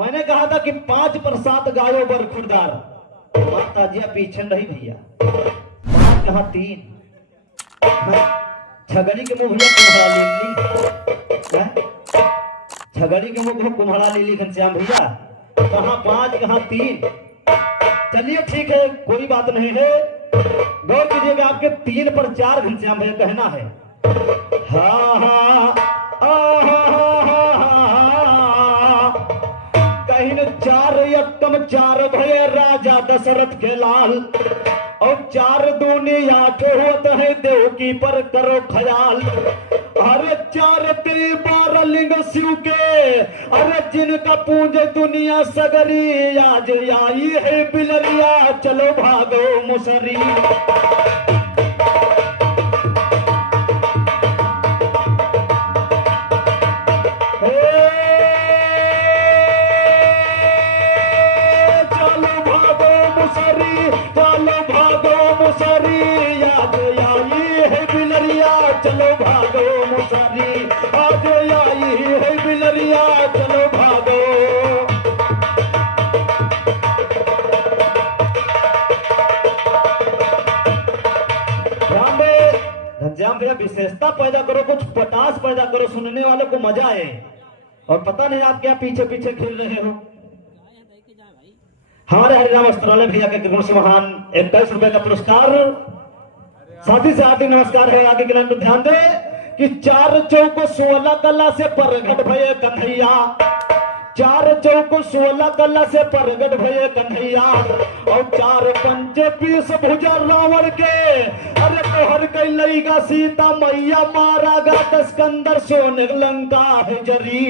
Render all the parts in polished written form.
मैंने कहा था कि 5 पर 7 गायों बर खुरदार। माता जी पीछे नहीं भैया, 5 कहा 3। छगड़ी के मुंह भैया कुम्हारा ले ली, छगड़ी के मुंह कुम्हारा ले ली घनश्याम भैया। कहा 5 कहा 3। चलिए ठीक है, कोई बात नहीं है। गौर कीजिएगा, आपके 3 पर 4 घनश्याम भैया कहना है। हाँ हाँ कहीं 4 यत्तम 4 भय राजा दशरथ के लाल, और 4 दूनी 8 होत है देवकी पर करो ख्याल। अरे 4 तेरी 12 लिंग शिव के, अरे जिनका पूज दुनिया सगरी, आज आई है बिलरिया चलो भागो मुसरी। चलो भागो मुसरी, आज आई है बिलरिया चलो भागो। घनश्याम भैया विशेषता पैदा करो, कुछ पटास पैदा करो, सुनने वालों को मजा आए। और पता नहीं आप क्या पीछे पीछे खेल रहे हो। हमारे हरिनाम वस्त्रालय भैया के कृपा से महान 21 रुपए का पुरस्कार। साथ ही साथ नमस्कार है आगे के ध्यान दे कि 4 चौको 16 कला से परगट भय कन्हैया, 4 चौको 16 कला से परगट भय कन्हैया, और 4 पंचे 20 भुजा रावण के, अरे तोहर कैलैगा सीता मैया मारा गा स्कंदर सोने लंका है जरी।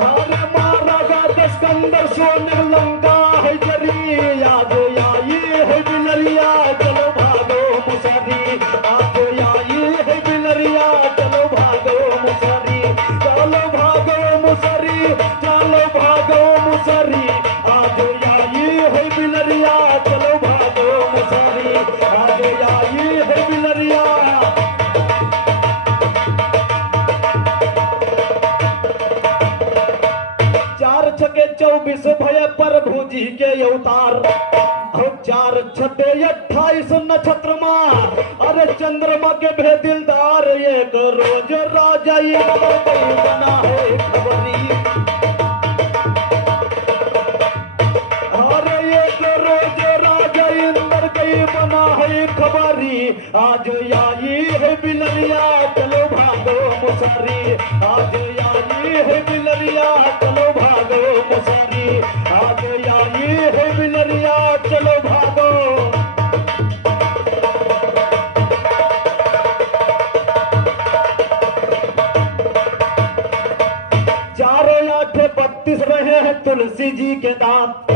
अरे मारा गा स्कंदर सोने लंका है जरी, आज आई है बिलरिया चलो भागो मुसरी, आज आई है बिलरिया चलो भागो मुसरी, चलो भागो मुसरी, चलो भागो मुसरी, आज आई है बिलरिया चलो भागो मुसरी, आज आई है बिलरिया। 4 छके 24 भय प्रभु जी के अवतार, और 4 छठे 28 नक्षत्र माँ, अरे चंद्रमा के भे दिलदार, एक रोज राजा बना है खबरी। अरे एक रोज राजा इंद्र कई बना है खबरी, आज आई है बिलरिया चलो भागो मुसरी, आज आई है बिलरिया चलो भागो मुसरी, आज आई है बिलरिया चलो भागो। चारों 8 32 रहे हैं तुलसी जी के दांत,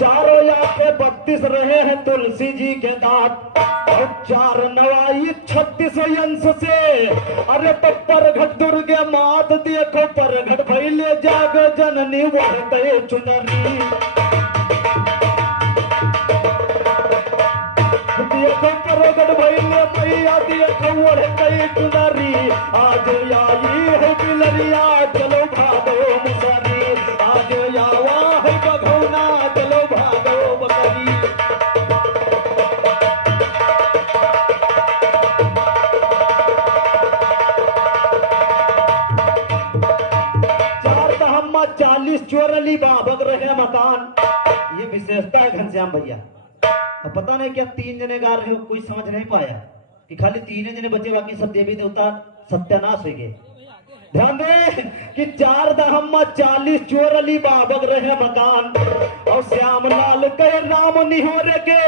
चारों 8 32 रहे हैं तुलसी जी के दांत, और 4 नवाई 36 अंश से, अरे तो परघट दुर्गे मात देखो परघट भैले जाग जननी वरते चुनरी। देखो परघट भैले मैया देखो वरते चुनरी, आज आई है बिलरिया चलो भागो मुसरी, आज आवा है बघौना चलो भागो बकरी। 4 दहम्मा 40 चोरली बाबग रहे मकान, ये विशेषता है घनश्याम भैया। अब पता नहीं क्या 3 जने गा रहे हो, कोई समझ नहीं पाया कि खाली 3 जने बचे, बाकी सब देवी देवता सत्यानाश हो गए। ध्यान दे कि 4 दहम्मा 40 चोरली बाबग रहे मकान, और श्याम लाल के राम निहोर के,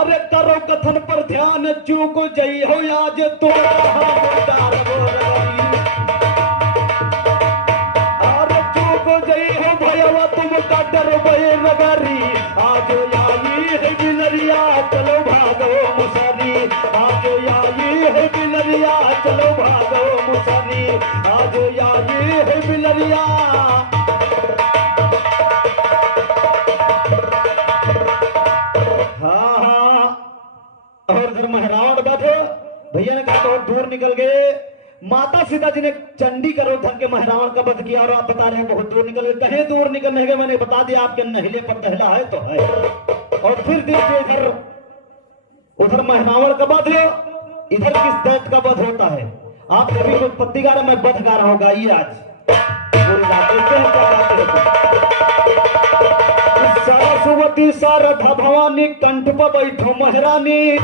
अरे करो कथन पर ध्यान चूको जई हो आज तुम्हारा, अरे चूको जई हो भयवा तुम का डर भय नगरी, आज आई है बिलरिया चलो भागो मुसरी, आज आई है बिलरिया चलो भागो मुसरी, आज आई है बिलरिया। हाँ और इधर महरावण बैठे भैया ने कहा बहुत दूर निकल गए, माता सीता जी ने चंडी का रोग धन के महारावण का वध किया और आप बता रहे हैं बहुत दूर निकल गए। कहीं दूर निकलने के मैंने बता दिया आपके नहिले पर दहला है तो है। और फिर देखिए इधर उधर महारावण का वध हो, इधर किस दैत्य का वध होता है। आप सभी को पत्ती गा रहा, मैं वध गा रहा हूँ, गाइए आज पूरी रात देखते हैं क्या गाते हैं। सरस्वती शारदा भवानी कंठ पर बैठो महारानी,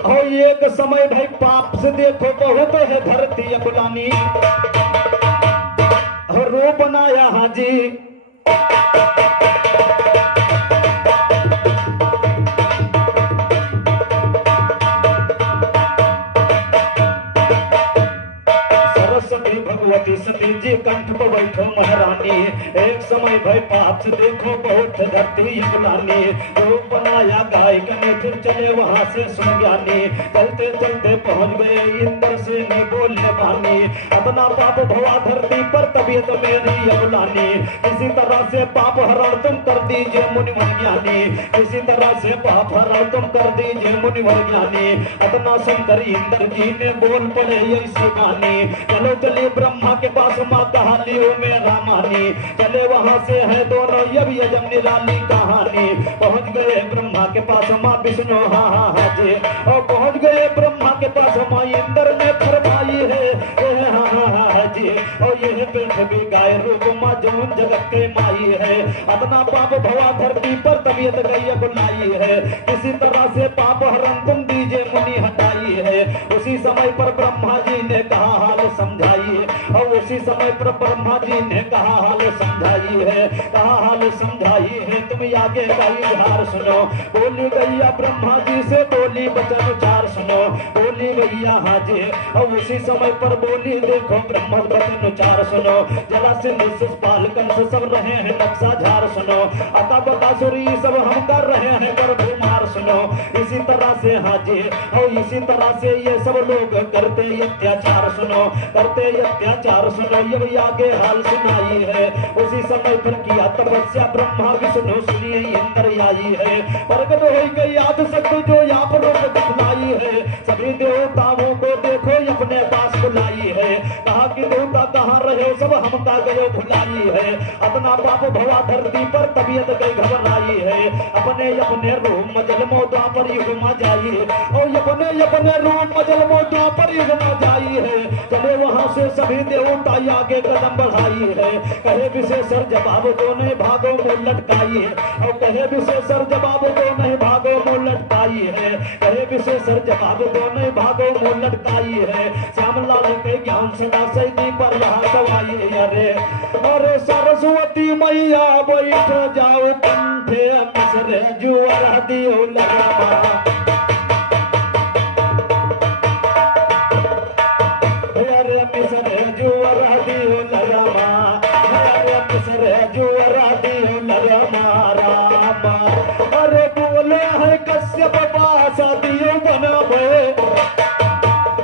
और एक समय भाई पाप से देखो बहुत है धरती अकुलानी, और रो बनाया हाजी भगवती सती जी कंठ पर बैठो महारानी, एक समय भाई पाप से देखो बहुत धरती अकुलानी, जो बनाया गायक ने फिर चले वहां से सुन ज्ञानी, चलते चलते पहुंच गए इंद्र से ने बोले बानी, अपना पाप भवा धरती पर तबीयत मेरी अकुलानी, किसी तरह से पाप हरण तुम कर दीजिए मुनिवर ज्ञानी, किसी तरह से पाप हरण तुम कर दीजिए मुनिवर ज्ञानी, अपना सुंदर इंद्र जी ने बोल पड़े ऐसी बानी, चलो चलिए ब्रह्मा के पास माँ कहा लियो मेरा मानी, चले वहां से है दोनों यम यजम निराली कहानी, पहुंच गए ब्रह्मा के पास माँ विष्णु हाँ हाँ हाँ जी, और पहुंच गए ब्रह्मा के पास माँ इंद्र ने फरमाई है हाँ हाँ हाँ जी, और यह पृथ्वी गाय रूप माँ जमुन जगत के माई है, अपना पाप भवा धरती पर तबीयत गई बुलाई है, किसी तरह से पाप हरण तुम दीजिए मुनि हटाई है, उसी समय पर ब्रह्मा जी ने कहा हाल समझाइए, और उसी समय पर ब्रह्मा जी ने कहा हाल समझाई है, कहा हाल समझाई है, तुम आगे का इजहार सुनो, बोली गैया ब्रह्मा जी से बोली वचन चार सुनो, बोली गैया हाजी, और उसी समय पर बोली देखो ब्रह्म वचन चार सुनो, जरा से पाल कंस सब रहे हैं नक्शा झार सुनो, अता बकासुरी सब हम कर रहे हैं कर मार सुनो, इसी तरह से हाजी, और इसी तरह से ये सब लोग करते अत्याचार सुनो, करते अत्याचार सुनो, ये आगे हाल सुनाई है, उसी समय पर किया तपस्या ब्रह्मा विष्णु सुनिए इंद्र आई है, प्रकट हो गई याद शक्ति जो यहाँ पर दिखलाई है, सभी देवताओं को देखो अपने पास बुलाई है, कहा कि देवता कहाँ रहे सब हम का गए भुलाई है, अपना पाप भवा धरती पर तबीयत गई घबराई है, अपने अपने रूम मजल मोदा पर युग में जाई, और अपने रूम मजल मोदा पर युग में जाई है, चले वहां से सभी देवता आगे कदम बढ़ाई है, कहे विशेषर जवाब दो नहीं भागो मुंह लटकाई है, और कहे विशेषर जवाब दो नहीं भागो मुंह लटकाई है, कहे विशेषर जवाब दो नहीं भागो मुंह लटकाई है, श्यामलाल के ज्ञान सदा सैदी पर रहा सवाई अरे, अरे सरस्वती मैया बैठ जाओ कंठे मिसरे जुआर दियो लगा, अरे बोले है कश्यप बासा दियो बनावे,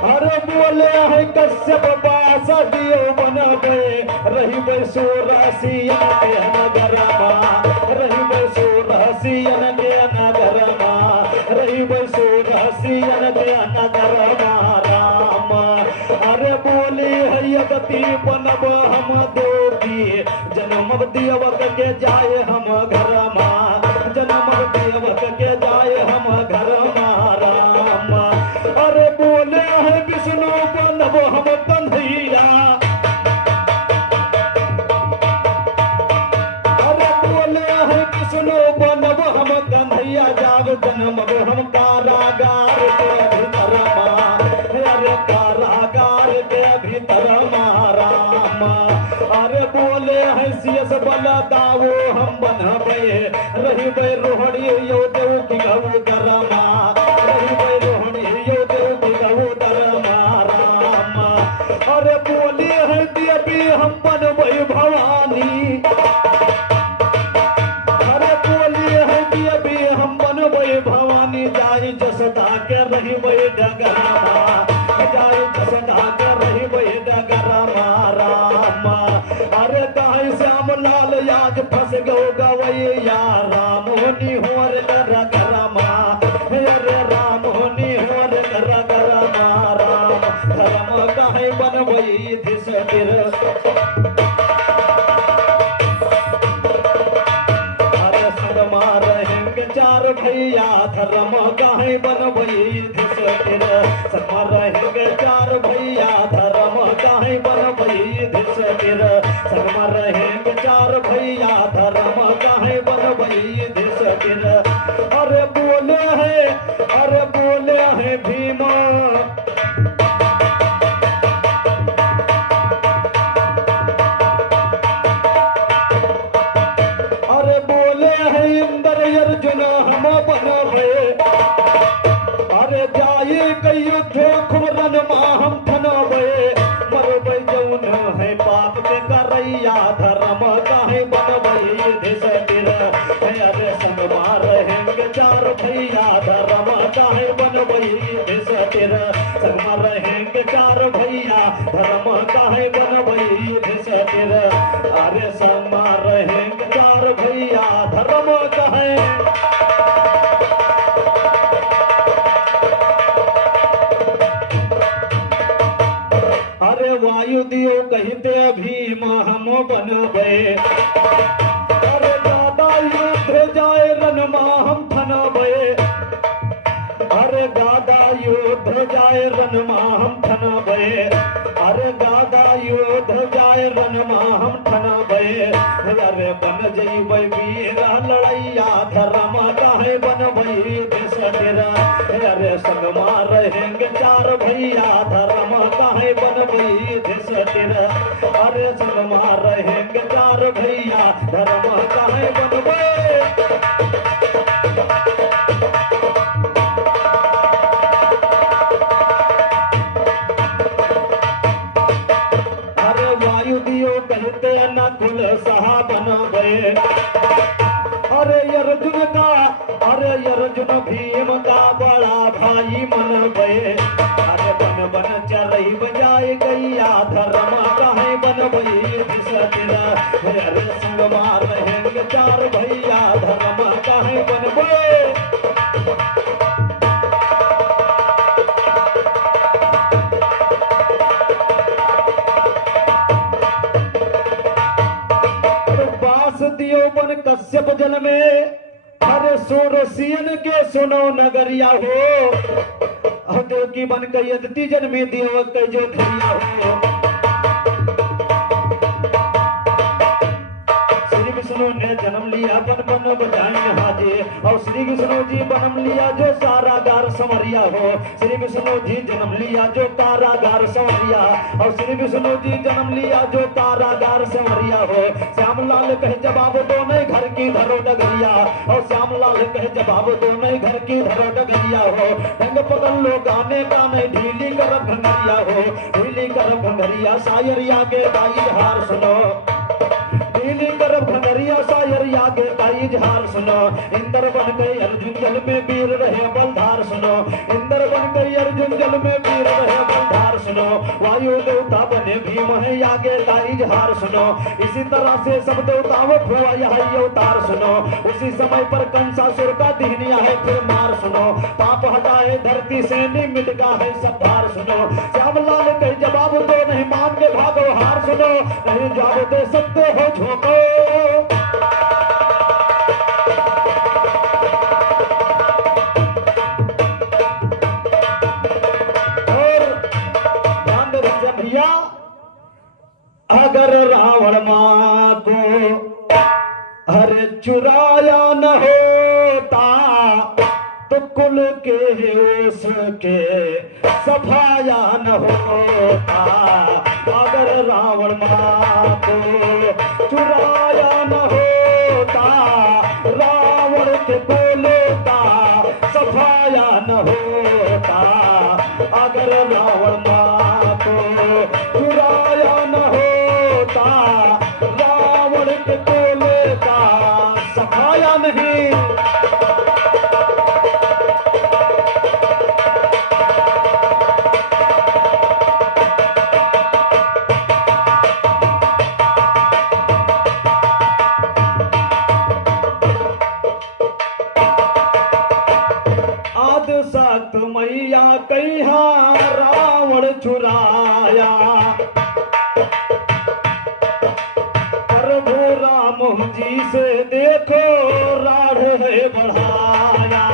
अरे बोले है कश्यप बासा दियो बनावे, रही बेसुरसियन के नगरमा, रही बेसुरसियन के नगरमा, रही बेसुरसियन के नगरमा राम, अरे बोली है गति बनब हम दोगी, जन्म दियवक के जाए हम घर मा, जन्म दियवक के जाए हम घर मा राम, अरे बोले है विष्णु बनब हम कन्हैया, अरे बोले है विष्णु बनब हम कन्हैया, जाग जन्म हम कारागार के भीतर मा, अरे कारागार के भीतर मा राम, अरे बोले है सियस बला दावो हम बनबे, रही बे रोहड़ी यो देव की गऊ दरमा, रही बे रोहड़ी यो देव की गऊ दरमा राम, अरे बोले है देवी हम बनबे भवानी, अरे बोले है देवी हम बनबे भवानी, जाई जसदा के रही बे डगरमा, जाई जसदा के रही बे डगरमा राम, अरे दाई श्याम लाल याद फंस गो गवैया, राम होनी होर रगरमा, अरे राम होनी होर रगरमा राम, धर्म कहे बनवैया भैया धर्म काहे बनबई युधिष्ठिर संगमा रहेंगे चार भैया धर्म काहे बनबई युधिष्ठिर संगमा रहेंगे चार भैया धर्म काहे बनबई युधिष्ठिर अरे बोले हैं भीमा अर्जुन हम बनबे अरे जाए कई युद्ध खुमरन हम थनबे मरबे जौन है पाप के करैया धर्म काहे बनबे युधिष्ठिर अरे संगमा रहेंगे चार भैया धर्म काहे बनबे युधिष्ठिर संगमा रहेंगे चार भैया धर्म काहे बनबे युधिष्ठिर अरे संगमा रहेंगे चार भैया धर्म काहे वायु दियो कहते भीम हम बनबे अरे गादा युद्ध जाए रणमा हम थनबे अरे गादा युद्ध जाए रणमा हम थनबे अरे गादा युद्ध जाए रणमा हम थनबे अरे बन जइबै वीर लड़ैया धर्म काहे बनबे युधिष्ठिर अरे संगमा रहेंगे चार भैया धर्म काहे बनबे युधिष्ठिर अरे संगमा रहेंगे चार भैया धर्म काहे बनबे अरे वायु दियो कहते नकुल सहा बनबे अरे अर्जुन भीम का बड़ा भाई मनबे अरे बन बन चरई बजाए गैया धर्म काहे बनबे युधिष्ठिर अरे संगमा रहेंगे चार भैया धर्म काहे बनबे दियो बन कश्यप जल में अरे सोरसियन के सुनो नगरिया हो देव की बन गई अदिति जन्मे दियो जो धरिया हो श्री विष्णु ने जन्म लिया बन बन बजाई हाजे और श्री विष्णु जी जन्म लिया जो कारागार संवरिया हो श्री विष्णु जी जन्म लिया जो कारागार संवरिया और श्री विष्णु जी जन्म लिया जो कारागार संवरिया हो श्यामलाल कहे जवाब दो नहीं घर की धरो डगरिया और श्यामलाल कहे जवाब दो नहीं घर की धरो डगरिया हो ढंग पकड़ लो गाने का नहीं ढीली कर भंगरिया हो ढीली कर भंगरिया सायरिया के गाई हार सुनो ढीली कर भंगरिया सायरिया के गाई हार सुनो इंद्र बन गए अर्जुन जल में वीर रहे बलधार सुनो इंद्र बन गए अर्जुन जल में वीर रहे बलधार सुनो वायु देवता बने भीम है आगे गाई हार सुनो इसी तरह से सब देवताओं हुआ यह अवतार सुनो उसी समय पर कंसासुर का दीनिया है फिर मार सुनो पाप हटाए धरती से मिट गा है सब भार सुनो श्यामलाल के जवाब दो नहीं मान के भागो हार सुनो नहीं जवाब दे सकते हो झोंको अगर रावण माँ को हर चुराया न होता तो कुल के उसके सफाया न होता अगर रावण माँ को चुराया न होता रावण के बोले का सफाया न होता अगर रावण माँ को चुराया न होता रावण के बोले का सफाया नहीं सत मैया कहा रावण चुराया प्रभु राम जी से देखो राढ़ है बढ़ाया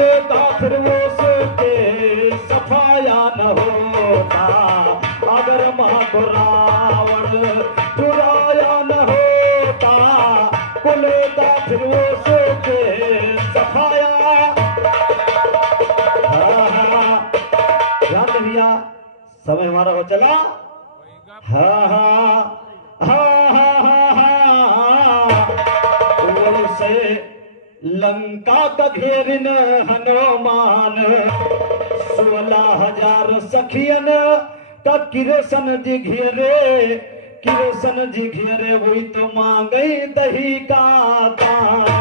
खुलेगा फिर वो उसके सफाया न होता, अगर माँ को रावण चुराया न होता, खुलेगा फिर वो उसके सफाया। ध्यान दे भैया, समय हमारा हो चला। हा हा हा हा हा से लंका का घेरिन हनुमान, 16,000 सखियन का किरसन जी घेरे, किरसन जी घेरे, वही तो मांगई दही का दान।